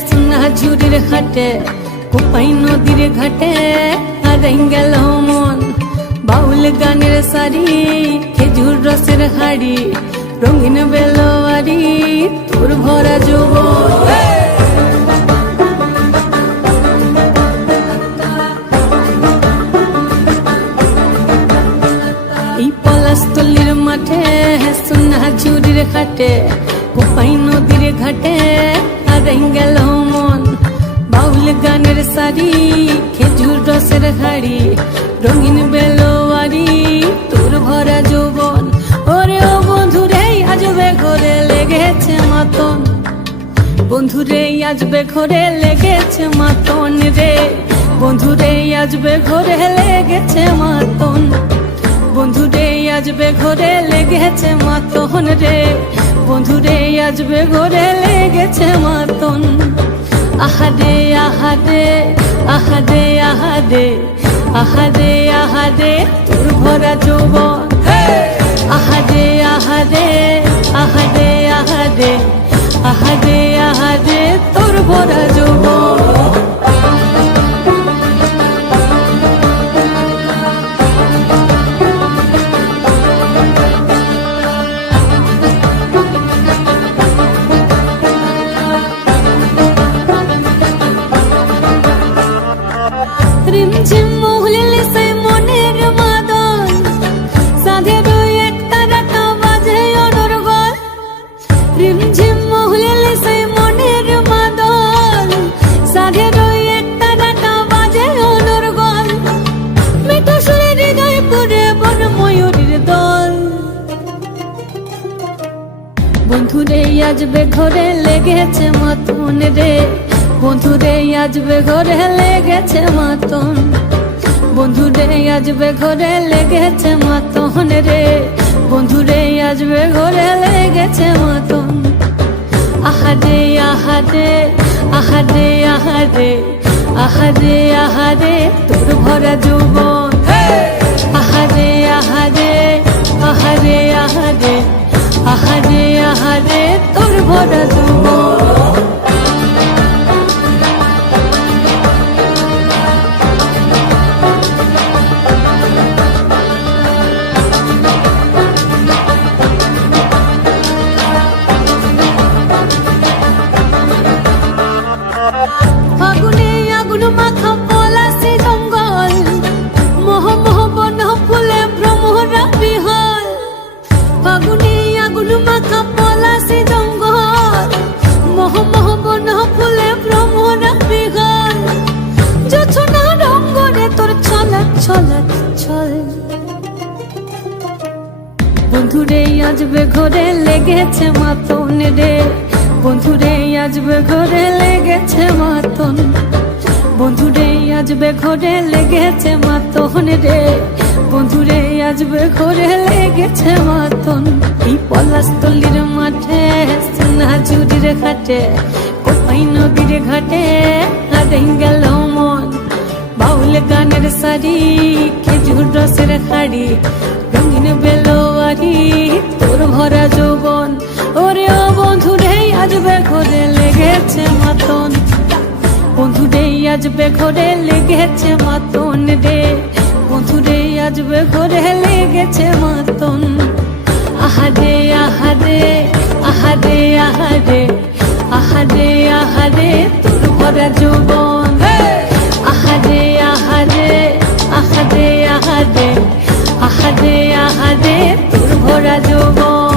সোনা ঝুড়ির ঘাটে কোপাই নদীর ঘাটে হারাই গেল মন বাউল গানের সারি খেজুর রসের হাড়ি রঙিন বেলোয়ারি তোর ভরা যৌবন এই পলাশতলির মাঠে সোনা ঝুড়ির ঘাটে কোপাই নদীর ঘাটে হারাই গেল মন বাউল গানের সারি খেজুর রসের হাড়ি রঙিন বেলোয়ারি তোর ভরা যৌবন ওরে ও বন্ধুরে আজবে ঘরে লেগেছে মাতন বন্ধুরে আজবে ঘরে লেগেছে মাতন রে বন্ধুরে আজবে ঘরে লেগেছে মাতন বন্ধুরে আজবে ঘরে লেগেছে মাতন রে বন্ধুরে আজবে ঘরে লেগেছে মাতন আহাদে আহাদে আহাদে আহাদে আহাদে আহাদে তোর ভরা যৌবন আহাদে আহাদে আহাদে আহাদে আহাদে আহাদে তোর ভরা যৌবন রিমঝিম মহুলিলে সে মনের মাদন সাধের এক তারাটা বাজে অনর্গল রিমঝিম মহুলিলে সে মনের মাদন সাধের এক তারাটা বাজে অনর্গল মিঠো সুরে হৃদয় পুরে বন ময়ূরীর দল বন্ধুরে আজবে ঘরে লেগেছে মাতন রে বন্ধুরে আজবে ঘরে লেগেছে মাতন বন্ধুরে আজবে ঘরে লেগেছে মাতন রে বন্ধুরে আজবে ঘরে লেগেছে মাতন আহাদে আহাদে আহাদে আহাদে আহাদে আহাদে তোর ভরা যৌবন আহাদে আহাদে আহাদে আহাদে আহাদে আহাদে তোর ভরা যৌবন ফাগুনে আগুন মাখা পলাশি জঙ্গল মোহ মোহ বন ফুলে ভ্রমরা বিহল ফাগুনে আগুন মাখা পলাশি জঙ্গল মোহ মোহ বন ফুলে ভ্রমরা বিহল জোছনা রঙ্গরে তোর ছলক ছলক ছল বন্ধুরে আজবে ঘরে লেগেছে মাতন রে বন্ধুরে আজবে ঘরে লেগেছে মাতন বন্ধুরে আজবে ঘরে লেগেছে মাতন রে বন্ধুরে আজবে ঘরে লেগেছে মাতন এই পলাশতলির মাঠে সোনা ঝুড়ির ঘাটে কোপাই নদীর ঘাটে হারাই গেল মন বাউল গানের সারি খেজুর রসের হাড়ি রঙিন বেলোয়ারি তোর ভরা যৌবন ওরে ও বন্ধুরে আজবে ঘরে লেগেছে মাতন বন্ধুরে আজবে ঘরে লেগেছে মাতন রে বন্ধুরে আজবে ঘরে লেগেছে মাতন আহাদে আহাদে আহাদে আহাদে আহাদে আহাদে তোর ভরা যৌবন আহাদে আহাদে আহাদে আহাদে আহাদে আহাদে তোর ভরা যৌবন